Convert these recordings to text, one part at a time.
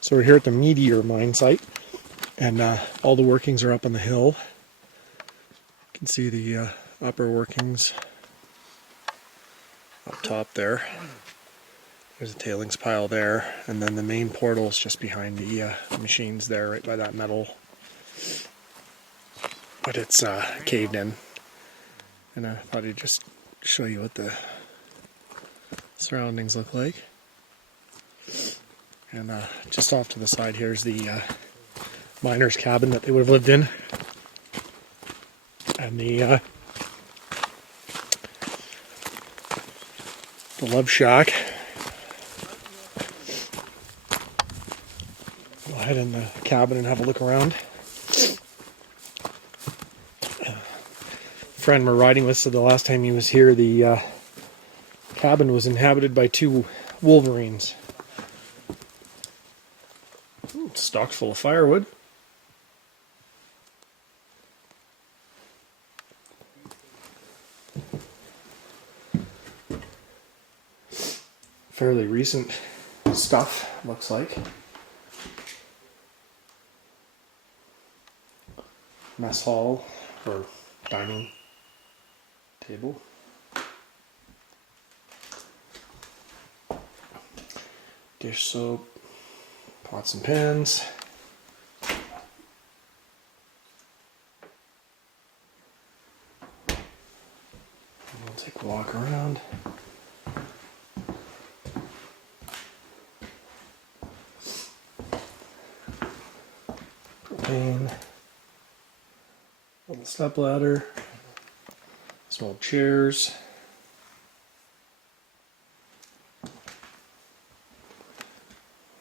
So we're here at the Meteor mine site, and all the workings are up on the hill. You can see the upper workings up top there. There's a tailings pile there, and then the main portal is just behind the machines there, right by that metal. But it's caved in, and I thought I'd just show you what the surroundings look like. And just off to the side here is the miner's cabin that they would have lived in, and the love shack. Go ahead in the cabin and have a look around. A friend we're riding with said the last time he was here, the cabin was inhabited by 2 wolverines. It's stocked full of firewood. Fairly recent stuff, looks like. Mess hall or dining table. Dish soap, pots and pans. We'll take a walk around. Propane. Little step ladder. Some old chairs.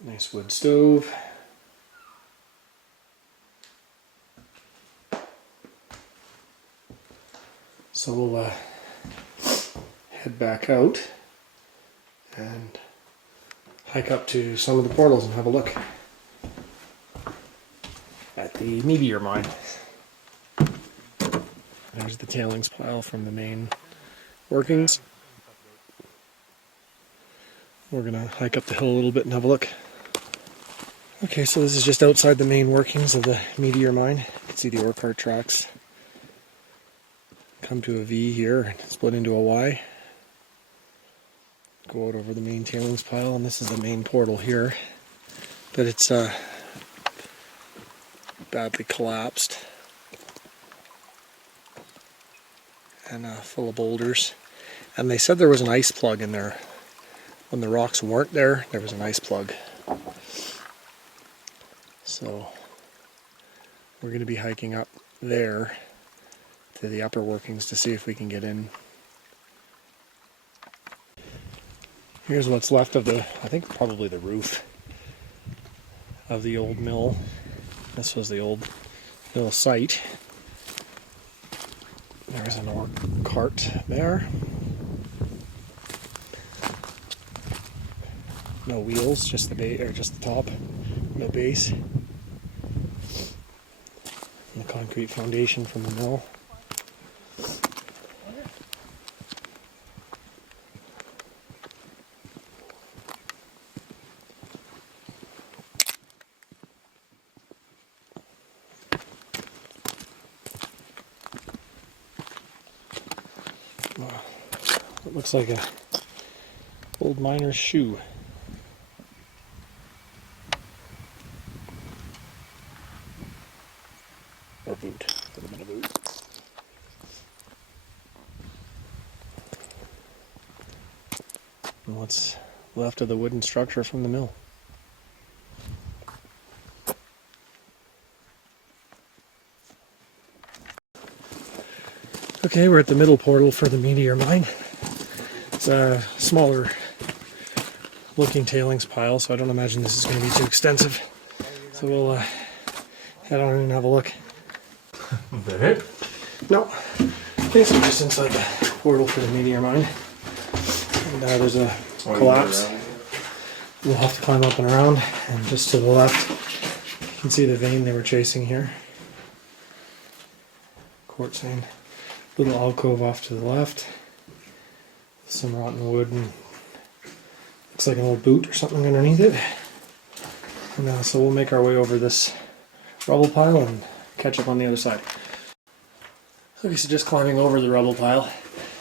Nice wood stove. So we'll head back out and hike up to some of the portals and have a look at the Meteor mine. There's the tailings pile from the main workings. We're gonna hike up the hill a little bit and have a look. Okay, so this is just outside the main workings of the Meteor mine. You can see the ore cart tracks come to a V here and split into a Y. Go out over the main tailings pile, and this is the main portal here. But it's badly collapsed and full of boulders. And they said there was an ice plug in there. When the rocks weren't there, there was an ice plug. So we're going to be hiking up there to the upper workings to see if we can get in. Here's what's left of the, I think probably the roof of the old mill. This was the old mill site. There's an ore cart there. No wheels, just the base, or just the top, no base. And the concrete foundation from the mill. It looks like a old miner's shoe. Or boot. Could have been a boot. And what's left of the wooden structure from the mill. Okay, we're at the middle portal for the Meteor mine. It's a smaller looking tailings pile, so I don't imagine this is going to be too extensive. So we'll head on and have a look. Is that it? No. Okay, so just inside the portal for the Meteor mine. And there's a collapse. We'll have to climb up and around. And just to the left, you can see the vein they were chasing here. Quartz vein. Little alcove off to the left. Some rotten wood and looks like an old boot or something underneath it. And so we'll make our way over this rubble pile and catch up on the other side. Okay, so just climbing over the rubble pile,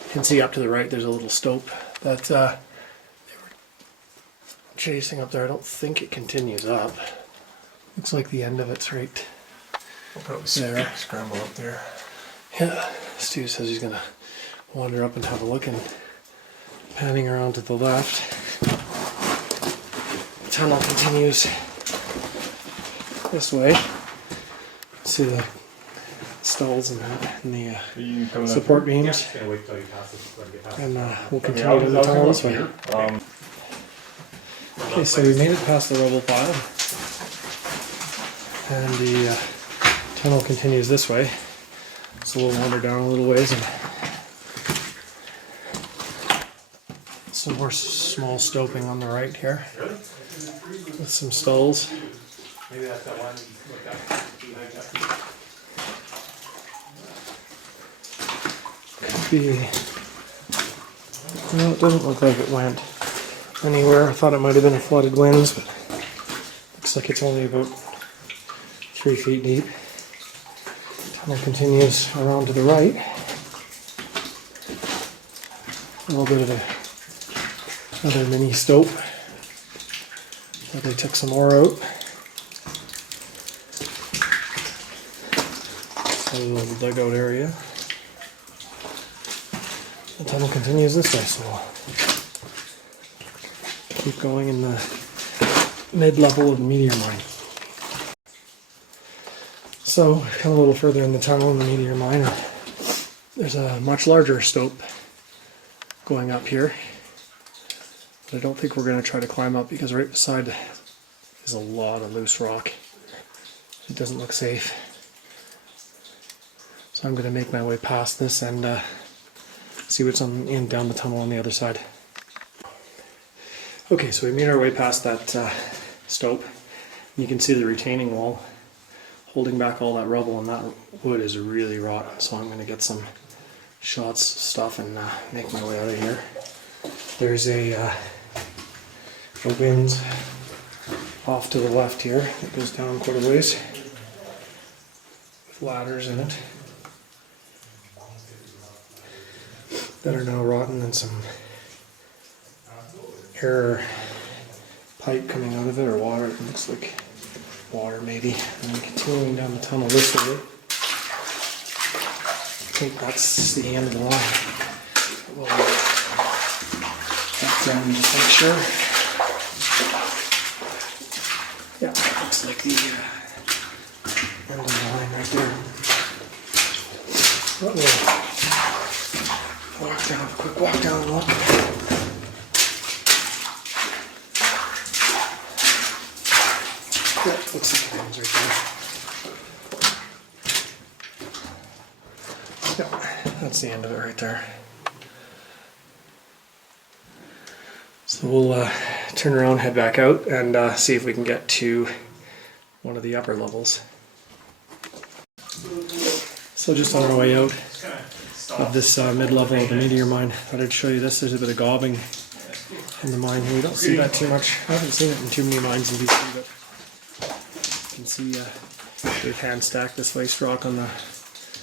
you can see up to the right there's a little stope that they were chasing up there. I don't think it continues up. Looks like the end of it's right I'll probably there. scramble up there. Yeah, Stu says he's gonna wander up and have a look, and panning around to the left. The tunnel continues this way. See the stalls and the support beams. And we'll continue to the tunnel this way. Okay, so we made it past the rubble pile. And the tunnel continues this way. So we'll wander down a little ways and some more small stoping on the right here with some stalls. Maybe that's that one you looked at. Could be. No, it doesn't look like it went anywhere. I thought it might have been a flooded winds, but looks like it's only about 3 feet deep. Tunnel continues around to the right. A little bit of another mini stope where they took some ore out. So a little dugout area. The tunnel continues this way, so we'll keep going in the mid-level of the Meteor mine. So, come a little further in the tunnel in the Meteor mine, there's a much larger stope going up here. But I don't think we're going to try to climb up because right beside is a lot of loose rock. It doesn't look safe. So I'm going to make my way past this and see what's down the tunnel on the other side. Okay, so we made our way past that stope. You can see the retaining wall holding back all that rubble, and that wood is really rotten. So I'm going to get some shots stuff and make my way out of here. There's a wind off to the left here that goes down quite a ways with ladders in it that are now rotten, and some air pipe coming out of it, or water. It looks like water maybe. And then continuing down the tunnel this way. I think that's the end of the line. We'll back down and just make sure. Yeah, looks like the end of the line right there. But we'll walk down, have a quick walk down and look. Yeah, looks like it ends right there. Yeah, that's the end of it right there. So we'll turn around, head back out, and see if we can get to one of the upper levels. So just on our way out of this mid-level of the Meteor mine, I thought I'd show you this. There's a bit of gobbing in the mine here. You don't see that too much. I haven't seen it in too many mines in BC, but you can see they've hand stacked this waste rock on the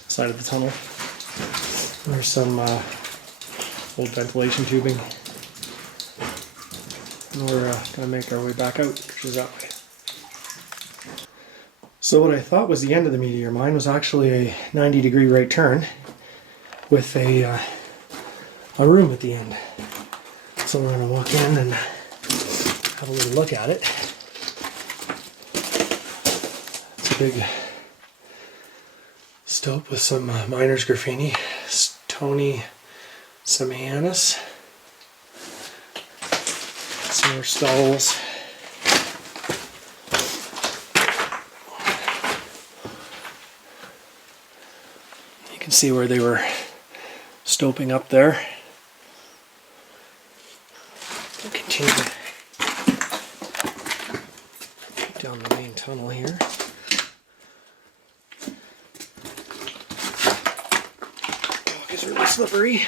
side of the tunnel. There's some old ventilation tubing. And we're going to make our way back out, which is that way. So what I thought was the end of the Meteor mine was actually a 90-degree right turn with a room at the end. So we're going to walk in and have a little look at it. It's a big stope with some miner's graffiti, Tony Semianus. Some more stalls. You can see where they were stoping up there. We'll continue down the main tunnel here. Rock is really slippery.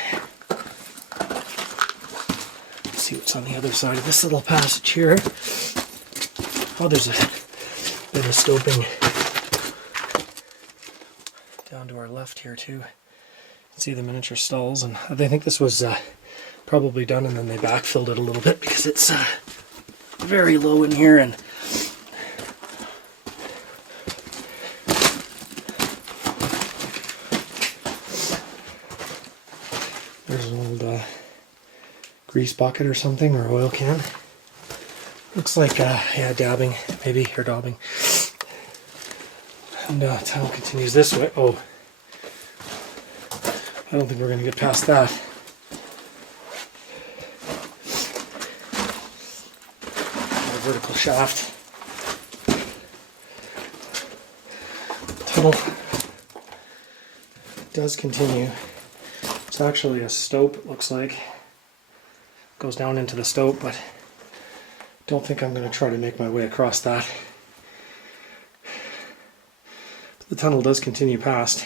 See what's on the other side of this little passage here. Oh, there's a bit of stoping down to our left here too. You can see the miniature stalls, and I think this was probably done and then they backfilled it a little bit because it's very low in here. And there's an old grease bucket or something, or oil can. Looks like, yeah, dabbing, maybe, or daubing. And tunnel continues this way. Oh, I don't think we're going to get past that. A vertical shaft. Tunnel does continue. It's actually a stope, it looks like. Goes down into the stope, but don't think I'm going to try to make my way across that. The tunnel does continue past.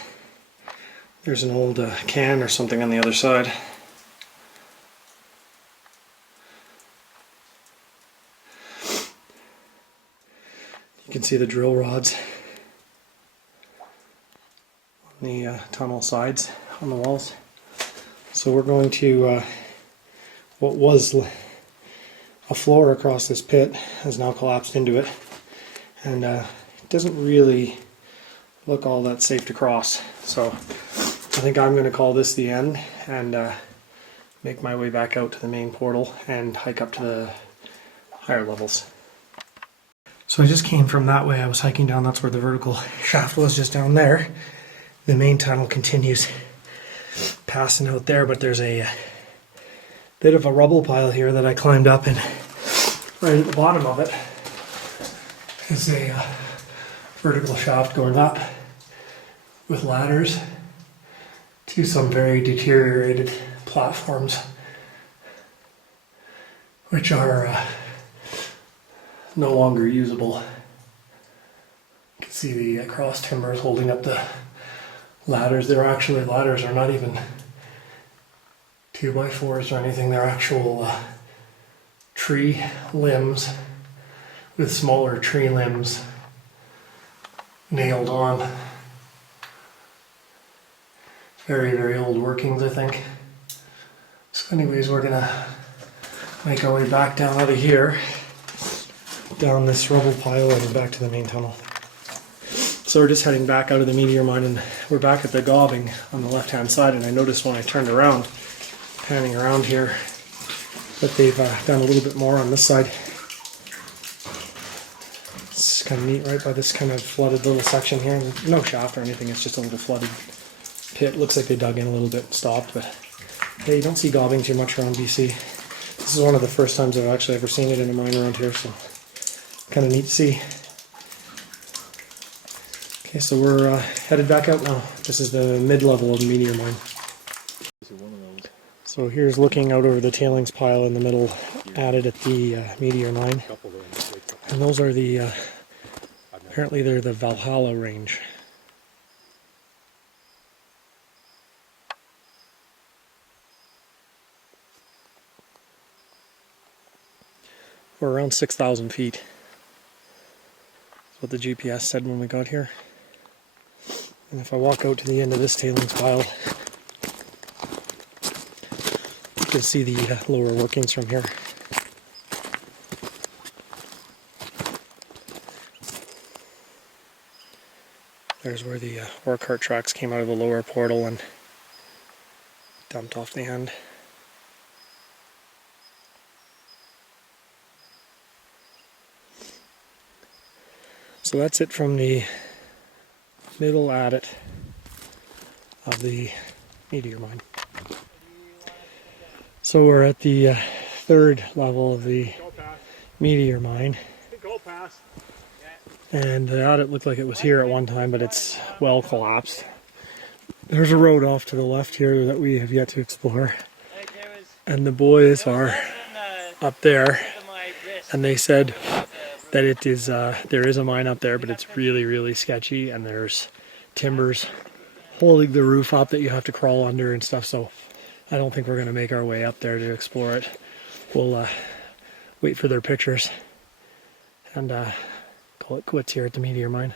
There's an old can or something on the other side. You can see the drill rods on the tunnel sides, on the walls. So we're going to, what was a floor across this pit has now collapsed into it, and it doesn't really look all that safe to cross. So I think I'm going to call this the end and make my way back out to the main portal and hike up to the higher levels. So I just came from that way. I was hiking down, that's where the vertical shaft was, just down there. The main tunnel continues passing out there, but there's a bit of a rubble pile here that I climbed up, and right at the bottom of it is a vertical shaft going up with ladders to some very deteriorated platforms, which are no longer usable. You can see the cross timbers holding up the ladders. They're actually ladders, are not even 2x4s or anything. They're actual tree limbs with smaller tree limbs nailed on. Very, very old workings, I think. So anyways, we're gonna make our way back down out of here, down this rubble pile and back to the main tunnel. So we're just heading back out of the Meteor mine, and we're back at the gobbing on the left hand side, and I noticed when I turned around, panning around here, that they've done a little bit more on this side. It's kind of neat right by this kind of flooded little section here. No shaft or anything, it's just a little flooded pit. Looks like they dug in a little bit and stopped, but yeah, you don't see gobbing too much around BC. This is one of the first times I've actually ever seen it in a mine around here, so kind of neat to see. Okay, so we're headed back out now. This is the mid-level of the Meteor mine. So here's looking out over the tailings pile in the middle, added at the Meteor mine. And those are the, apparently they're the Valhalla range. We're around 6,000 feet. That's what the GPS said when we got here. And if I walk out to the end of this tailings pile, you can see the lower workings from here. There's where the ore cart tracks came out of the lower portal and dumped off the end. So that's it from the middle adit of the Meteor mine. So we're at the third level of the Meteor mine. And the adit looked like it was here at one time, but it's well collapsed. There's a road off to the left here that we have yet to explore. And the boys are up there, and they said that it is there is a mine up there, but it's really, really sketchy, and there's timbers holding the roof up that you have to crawl under and stuff, so I don't think we're going to make our way up there to explore it. We'll wait for their pictures and call it quits here at the Meteor mine.